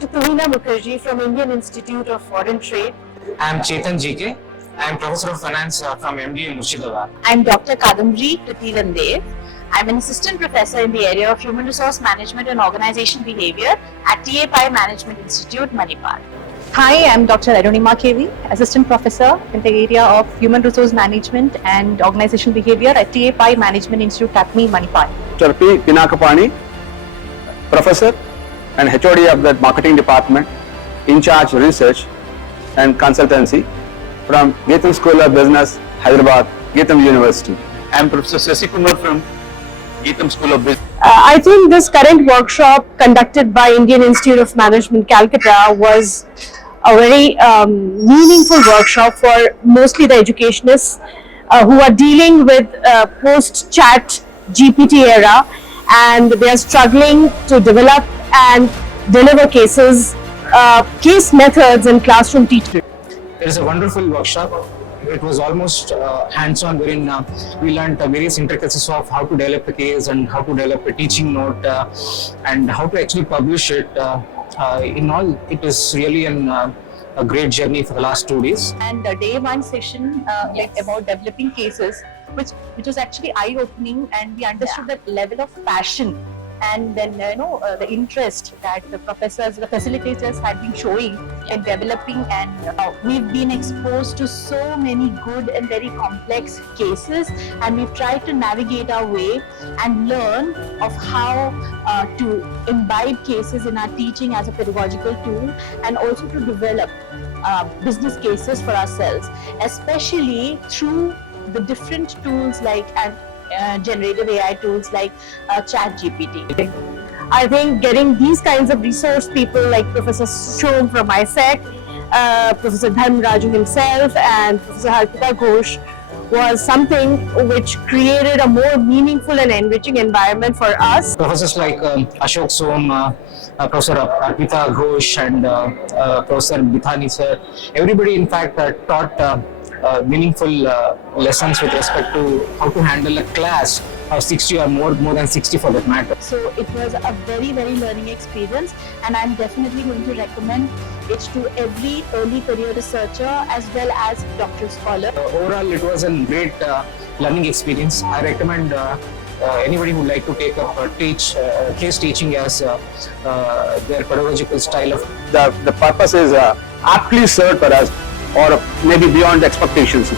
Dr. Tuvina Mukherjee from Indian Institute of Foreign Trade. I am Chetan GK. I am Professor of Finance from MD Murshidabad. I am Dr. Kadamri Pratilandev. I am an Assistant Professor in the area of Human Resource Management and Organization Behavior at TAPI Management Institute, Manipal. Hi, I'm Dr. Arunima KV, Assistant Professor in the area of Human Resource Management and Organization Behavior at TAPI Management Institute, TAPMI, Manipal. Dr. P. Pinakapani, Professor and HOD of the Marketing Department, in charge Research and Consultancy from Geetham School of Business, Hyderabad, Geetham University. I am Professor Sasikumar from Geetham School of Business. I think this current workshop conducted by Indian Institute of Management, Calcutta was a very meaningful workshop for mostly the educationists who are dealing with post-chat GPT era, and they are struggling to develop and deliver cases, case methods in classroom teaching. It is a wonderful workshop. It was almost hands-on, wherein we learned various intricacies of how to develop a case and how to develop a teaching note and how to actually publish it. In all, it is really a great journey for the last 2 days. And the day one session about developing cases, which was actually eye-opening, and we understood that level of passion and then the interest that the professors, the facilitators had been showing in developing, and we've been exposed to so many good and very complex cases, and we've tried to navigate our way and learn of how to imbibe cases in our teaching as a pedagogical tool, and also to develop business cases for ourselves, especially through the different tools like generative AI tools like ChatGPT. I think getting these kinds of resource people like Professor Shom from ISEC, Professor Dharm Raju himself, and Professor Harpita Ghosh was something which created a more meaningful and enriching environment for us. Professors like Ashok Som, Professor Harpita Ghosh, and Professor Bithani sir, everybody in fact taught meaningful lessons with respect to how to handle a class of 60 or more than 60 for that matter. So it was a very, very learning experience, and I'm definitely going to recommend it to every early career researcher as well as doctoral scholar. Overall, it was a great learning experience. I recommend anybody who would like to take up case teaching as their pedagogical style of. The purpose is aptly served for us, or maybe beyond expectations.